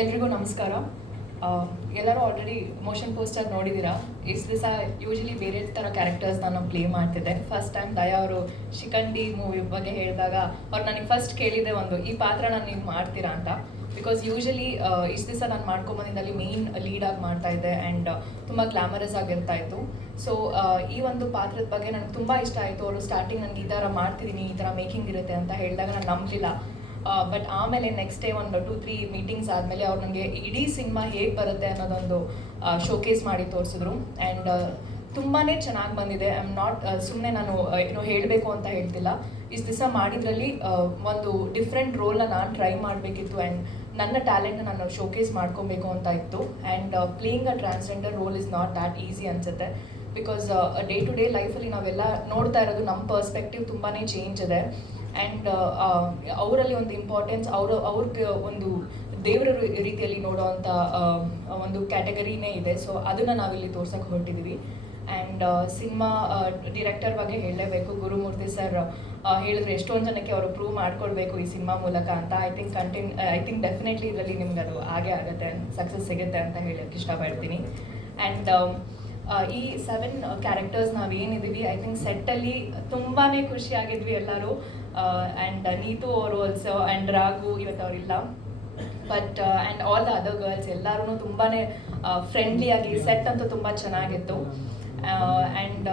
ಎಲ್ರಿಗೂ ನಮಸ್ಕಾರ. ಎಲ್ಲರೂ ಆಲ್ರೆಡಿ ಮೋಷನ್ ಪೋಸ್ಟರ್ ನೋಡಿದ್ದೀರಾ. ಇಷ್ಟು ದಿವಸ ಯೂಶಲಿ ಬೇರೆ ಥರ ಕ್ಯಾರೆಕ್ಟರ್ಸ್ ನಾನು ಪ್ಲೇ ಮಾಡ್ತಿದ್ದೆ. ಫಸ್ಟ್ ಟೈಮ್ ದಯಾ ಅವರು ಶಿಖಂಡಿ ಮೂವಿ ಬಗ್ಗೆ ಹೇಳಿದಾಗ ಅವ್ರು ನನಗೆ ಫಸ್ಟ್ ಕೇಳಿದೆ ಒಂದು, ಈ ಪಾತ್ರನ ನೀವು ಮಾಡ್ತೀರಾ ಅಂತ. ಬಿಕಾಸ್ ಯೂಶಲಿ ಇಷ್ಟು ದಿವಸ ನಾನು ಮಾಡ್ಕೊಂಬಂದಿದ್ದಲ್ಲಿ ಮೇನ್ ಲೀಡಾಗಿ ಮಾಡ್ತಾಯಿದ್ದೆ ಆ್ಯಂಡ್ ತುಂಬ ಗ್ಲಾಮರಸ್ ಆಗಿರ್ತಾ ಇತ್ತು. ಸೊ ಈ ಒಂದು ಪಾತ್ರದ ಬಗ್ಗೆ ನನಗೆ ತುಂಬ ಇಷ್ಟ ಆಯಿತು. ಅವರು ಸ್ಟಾರ್ಟಿಂಗ್ ನನಗೆ ಈ ಥರ ಮಾಡ್ತಿದ್ದೀನಿ, ಈ ಥರ ಮೇಕಿಂಗ್ ಇರುತ್ತೆ ಅಂತ ಹೇಳಿದಾಗ ನಾನು ನಂಬಲಿಲ್ಲ. ಬಟ್ ಆಮೇಲೆ ನೆಕ್ಸ್ಟ್ ಡೇ ಒಂದು 2-3 ಮೀಟಿಂಗ್ಸ್ ಆದಮೇಲೆ ಅವ್ರು ನನಗೆ ಇಡೀ ಸಿನಿಮಾ ಹೇಗೆ ಬರುತ್ತೆ ಅನ್ನೋದೊಂದು ಶೋಕೇಸ್ ಮಾಡಿ ತೋರಿಸಿದ್ರು. ಆ್ಯಂಡ್ ತುಂಬಾ ಚೆನ್ನಾಗಿ ಬಂದಿದೆ. ಐ ಆಮ್ ನಾಟ್ ಸುಮ್ಮನೆ ನಾನು ಏನೋ ಹೇಳಬೇಕು ಅಂತ ಹೇಳ್ತಿಲ್ಲ. ಇಷ್ಟು ದಿವಸ ಮಾಡಿದ್ರಲ್ಲಿ ಒಂದು ಡಿಫ್ರೆಂಟ್ ರೋಲ್ನ ನಾನು ಟ್ರೈ ಮಾಡಬೇಕಿತ್ತು ಆ್ಯಂಡ್ ನನ್ನ ಟ್ಯಾಲೆಂಟ್ನ ನಾನು ಶೋಕೇಸ್ ಮಾಡ್ಕೊಬೇಕು ಅಂತ ಇತ್ತು. And playing a transgender role is not that easy ಅನಿಸುತ್ತೆ. ಬಿಕಾಸ್ ಡೇ ಟು ಡೇ ಲೈಫಲ್ಲಿ ನಾವೆಲ್ಲ ನೋಡ್ತಾ ಇರೋದು ನಮ್ಮ ಪರ್ಸ್ಪೆಕ್ಟಿವ್ ತುಂಬಾ ಚೇಂಜ್ ಇದೆ. ಆ್ಯಂಡ್ ಅವರಲ್ಲಿ ಒಂದು ಇಂಪಾರ್ಟೆನ್ಸ್, ಅವ್ರಿಗೆ ಒಂದು ದೇವರ ರೀತಿಯಲ್ಲಿ ನೋಡೋವಂಥ ಒಂದು ಕ್ಯಾಟಗರಿನೇ ಇದೆ. ಸೊ ಅದನ್ನು ನಾವಿಲ್ಲಿ ತೋರ್ಸೋಕೆ ಹೊರಟಿದ್ದೀವಿ. ಆ್ಯಂಡ್ ಸಿನಿಮಾ ಡಿರೆಕ್ಟರ್ ಬಗ್ಗೆ ಹೇಳಲೇಬೇಕು. ಗುರುಮೂರ್ತಿ ಸರ್ ಹೇಳಿದ್ರು ಎಷ್ಟೊಂದು ಜನಕ್ಕೆ ಅವರು ಪ್ರೂವ್ ಮಾಡ್ಕೊಳ್ಬೇಕು ಈ ಸಿನಿಮಾ ಮೂಲಕ ಅಂತ. ಐ ಥಿಂಕ್ ಡೆಫಿನೆಟ್ಲಿ ಇದರಲ್ಲಿ ನಿಮ್ಗೆ ಅದು ಆಗೇ ಆಗುತ್ತೆ, ಸಕ್ಸಸ್ ಸಿಗುತ್ತೆ ಅಂತ ಹೇಳೋಕ್ಕೆ ಇಷ್ಟಪಡ್ತೀನಿ. ಆ್ಯಂಡ್ ಈ 7 ಕ್ಯಾರೆಕ್ಟರ್ಸ್ ನಾವೇನಿದ್ದೀವಿ, ಐ ಥಿಂಕ್ ಸೆಟ್ಟಲ್ಲಿ ತುಂಬಾ ಖುಷಿಯಾಗಿದ್ವಿ ಎಲ್ಲರೂ. ಆ್ಯಂಡ್ ನೀತು ಅವರು ಆಲ್ಸೋ, ಆ್ಯಂಡ್ ರಾಘು ಇವತ್ತು ಅವರಿಲ್ಲ, but and all the other girls ಎಲ್ಲರೂ ತುಂಬಾ ಫ್ರೆಂಡ್ಲಿಯಾಗಿ, ಸೆಟ್ ಅಂತೂ ತುಂಬ ಚೆನ್ನಾಗಿತ್ತು. ಆ್ಯಂಡ್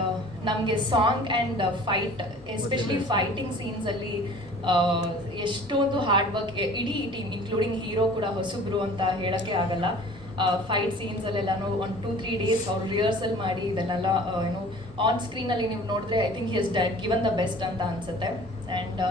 ನಮಗೆ song and fight, especially fighting ಸೀನ್ಸಲ್ಲಿ ಎಷ್ಟೊಂದು ಹಾರ್ಡ್ ವರ್ಕ್, ಇಡೀ ಟೀಮ್ ಇನ್ಕ್ಲೂಡಿಂಗ್ ಹೀರೋ ಕೂಡ ಹೊಸಬ್ರು ಅಂತ ಹೇಳೋಕ್ಕೆ ಆಗಲ್ಲ. ಫೈಟ್ ಸೀನ್ಸಲ್ಲೆಲ್ಲನೂ ಒಂದು 2-3 ಡೇಸ್ ಅವ್ರು ರಿಹರ್ಸಲ್ ಮಾಡಿ ಇದನ್ನೆಲ್ಲ ಏನು ಆನ್ ಸ್ಕ್ರೀನಲ್ಲಿ ನೀವು ನೋಡಿದ್ರೆ ಐ ಥಿಂಕ್ ಹಿ ಹಸ್ ಗಿವನ್ ದ ಬೆಸ್ಟ್ ಅಂತ ಅನಿಸುತ್ತೆ. And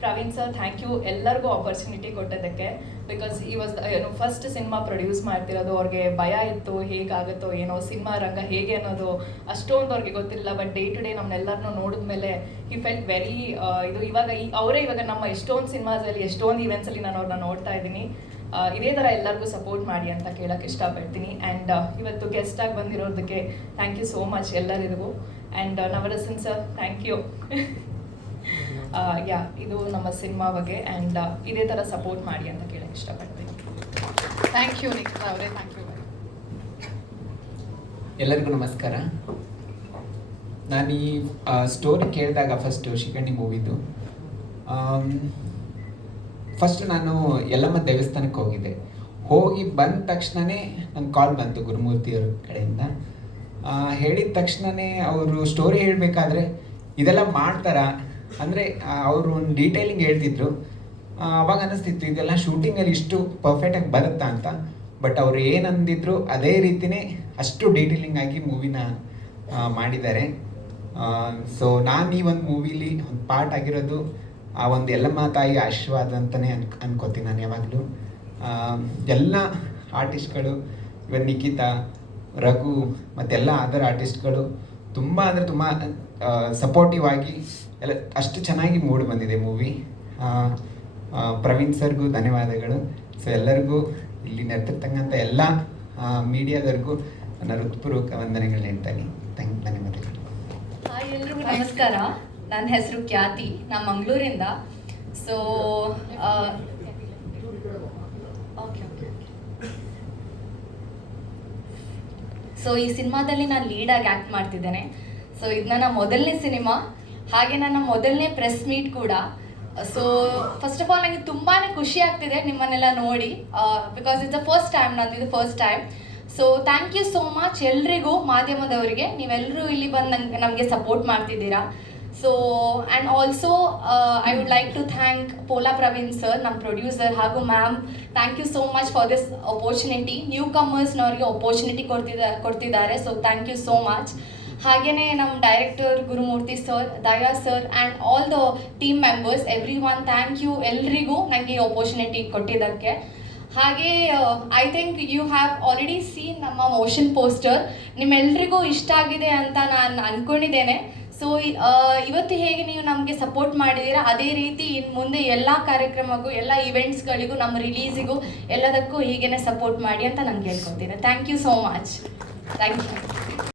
Praveen sir, thank you ಎಲ್ಲರಿಗೂ ಆಪರ್ಚುನಿಟಿ ಕೊಟ್ಟೋದಕ್ಕೆ. ಬಿಕಾಸ್ ಈ ವಾಸ್ ಏನು ಫಸ್ಟ್ ಸಿನಿಮಾ ಪ್ರೊಡ್ಯೂಸ್ ಮಾಡ್ತಿರೋದು. ಅವ್ರಿಗೆ ಭಯ ಇತ್ತು, ಹೇಗಾಗುತ್ತೋ ಏನೋ ಸಿನಿಮಾ ರಂಗ ಹೇಗೆ ಅನ್ನೋದು ಅಷ್ಟೊಂದು ಅವ್ರಿಗೆ ಗೊತ್ತಿಲ್ಲ. ಬಟ್ ಡೇ ಟು ಡೇ ನಮ್ಮನ್ನೆಲ್ಲರನ್ನೂ ನೋಡಿದ್ಮೇಲೆ ಹಿ ಫೆಲ್ಟ್ ವೆರಿ ಇದು. ಅವರೇ ಇವಾಗ ನಮ್ಮ ಎಷ್ಟೊಂದು ಸಿನಿಮಾಸಲ್ಲಿ, ಎಷ್ಟೊಂದು ಈವೆಂಟ್ಸಲ್ಲಿ ನಾನು ಅವ್ರನ್ನ ನೋಡ್ತಾ ಇದ್ದೀನಿ. ಇದೇ ಥರ ಎಲ್ಲರಿಗೂ ಸಪೋರ್ಟ್ ಮಾಡಿ ಅಂತ ಕೇಳೋಕ್ಕೆ ಇಷ್ಟಪಡ್ತೀನಿ. ಆ್ಯಂಡ್ ಇವತ್ತು ಗೆಸ್ಟಾಗಿ ಬಂದಿರೋದಕ್ಕೆ ಥ್ಯಾಂಕ್ ಯು ಸೋ ಮಚ್ ಎಲ್ಲರಿಗೂ. And Navarasan sir, thank you. ಇದು ನಮ್ಮ ಸಿನಿಮಾ ಬಗ್ಗೆ. ಆ್ಯಂಡ್ ಇದೇ ಥರ ಸಪೋರ್ಟ್ ಮಾಡಿ ಅಂತ ಕೇಳೋಕ್ಕೆ ಇಷ್ಟಪಡ್ತೀನಿ. ಥ್ಯಾಂಕ್ ಯು ನಿಖಿತಾ ಅವರೇ, ಥ್ಯಾಂಕ್ ಯು. ಎಲ್ಲರಿಗೂ ನಮಸ್ಕಾರ. ನಾನು ಈ ಸ್ಟೋರಿ ಕೇಳಿದಾಗ ಫಸ್ಟು ಶಿಖಂಡಿ ಮೂವಿದು ಫಸ್ಟ್ ನಾನು ಯಲ್ಲಮ್ಮ ದೇವಸ್ಥಾನಕ್ಕೆ ಹೋಗಿ ಬಂದ ತಕ್ಷಣವೇ ನಂಗೆ ಕಾಲ್ ಬಂತು ಗುರುಮೂರ್ತಿಯವ್ರ ಕಡೆಯಿಂದ. ಹೇಳಿದ ತಕ್ಷಣವೇ ಅವರು ಸ್ಟೋರಿ ಹೇಳಬೇಕಾದ್ರೆ ಇದೆಲ್ಲ ಮಾಡ್ತಾರಾ ಅಂದರೆ ಅವರು ಒಂದು ಡೀಟೇಲಿಂಗ್ ಹೇಳ್ತಿದ್ರು. ಅವಾಗ ಅನ್ನಿಸ್ತಿತ್ತು ಇದೆಲ್ಲ ಶೂಟಿಂಗಲ್ಲಿ ಇಷ್ಟು ಪರ್ಫೆಕ್ಟಾಗಿ ಬರುತ್ತಾ ಅಂತ. ಬಟ್ ಅವ್ರು ಏನಂದಿದ್ರು ಅದೇ ರೀತಿಯೇ ಅಷ್ಟು ಡೀಟೇಲಿಂಗ್ ಆಗಿ ಮೂವಿನ ಮಾಡಿದ್ದಾರೆ. ಸೊ ನಾನು ಈ ಒಂದು ಮೂವಿಲಿ ಒಂದು ಪಾರ್ಟ್ ಆಗಿರೋದು ಆ ಒಂದು ಯಲ್ಲಮ್ಮ ತಾಯಿ ಆಶೀರ್ವಾದ ಅಂತಲೇ ಅನ್ಕೋತೀನಿ ನಾನು ಯಾವಾಗಲೂ. ಎಲ್ಲ ಆರ್ಟಿಸ್ಟ್ಗಳು, ಇವನ್ ನಿಖಿತಾ, ರಘು ಮತ್ತೆಲ್ಲ ಅದರ್ ಆರ್ಟಿಸ್ಟ್ಗಳು ತುಂಬ ಅಂದರೆ ತುಂಬ ಸಪೋರ್ಟಿವ್ ಆಗಿ ಎಲ್ಲ ಅಷ್ಟು ಚೆನ್ನಾಗಿ ಮೂಡಿ ಬಂದಿದೆ ಮೂವಿ. ಪ್ರವೀಣ್ ಸರ್ಗೂ ಧನ್ಯವಾದಗಳು. ಸೊ ಎಲ್ಲರಿಗೂ ಇಲ್ಲಿ ನೆರೆದಿರ್ತಕ್ಕಂಥ ಎಲ್ಲ ಮೀಡಿಯಾದವ್ರಿಗೂ ನನ್ನ ಹೃತ್ಪೂರ್ವಕ ವಂದನೆಗಳನ್ನ ಹೇಳ್ತೀನಿ. ಧನ್ಯವಾದಗಳು. ಹಾಯ್ ಎಲ್ರಿಗೂ ನಮಸ್ಕಾರ. ನನ್ನ ಹೆಸರು ಖ್ಯಾತಿ, ನಾನು ಮಂಗಳೂರಿಂದ. ಸೊ ಈ ಸಿನಿಮಾದಲ್ಲಿ ನಾನು ಲೀಡಾಗಿ ಆ್ಯಕ್ಟ್ ಮಾಡ್ತಿದ್ದೇನೆ. ಸೊ ಇದು ನನ್ನ ಮೊದಲನೇ ಸಿನಿಮಾ, ಹಾಗೆ ನನ್ನ ಮೊದಲನೇ ಪ್ರೆಸ್ ಮೀಟ್ ಕೂಡ. ಸೊ ಫಸ್ಟ್ ಆಫ್ ಆಲ್ ನನಗೆ ತುಂಬಾ ಖುಷಿ ಆಗ್ತಿದೆ ನಿಮ್ಮನ್ನೆಲ್ಲ ನೋಡಿ, because it's the first time, ಇದು first time. So thank you so much ಎಲ್ರಿಗೂ, ಮಾಧ್ಯಮದವರಿಗೆ. ನೀವೆಲ್ಲರೂ ಇಲ್ಲಿ ಬಂದು ನಮಗೆ ಸಪೋರ್ಟ್ ಮಾಡ್ತಿದ್ದೀರಾ. So and also I would like to thank Pola Praveen sir, ನಮ್ಮ ಪ್ರೊಡ್ಯೂಸರ್, ಹಾಗೂ ma'am. Thank you so much for this opportunity. New ಕಮರ್ಸ್ನವ್ರಿಗೆ ಅಪೋರ್ಚುನಿಟಿ ಕೊಡ್ತಿದ್ದಾರೆ. So thank you so much. ಹಾಗೆಯೇ ನಮ್ಮ director Gurumurthy sir, Daya sir and all the team members, every one, thank you ಎಲ್ರಿಗೂ ನನಗೆ opportunity ಕೊಟ್ಟಿದ್ದಕ್ಕೆ. ಹಾಗೆ I think you have already seen ನಮ್ಮ motion poster. ನಿಮ್ಮೆಲ್ರಿಗೂ ಇಷ್ಟ ಆಗಿದೆ ಅಂತ ನಾನು ಅಂದ್ಕೊಂಡಿದ್ದೇನೆ. ಸೊ ಇವತ್ತು ಹೇಗೆ ನೀವು ನಮಗೆ ಸಪೋರ್ಟ್ ಮಾಡಿದ್ದೀರಾ, ಅದೇ ರೀತಿ ಇನ್ನು ಮುಂದೆ ಎಲ್ಲ ಕಾರ್ಯಕ್ರಮಕ್ಕೂ, ಎಲ್ಲ ಇವೆಂಟ್ಸ್ಗಳಿಗೂ, ನಮ್ಮ ರಿಲೀಸಿಗೂ ಎಲ್ಲದಕ್ಕೂ ಹೀಗೇ ಸಪೋರ್ಟ್ ಮಾಡಿ ಅಂತ ನಾನು ಕೇಳ್ಕೊತೀನಿ. Thank you so much. Thank you.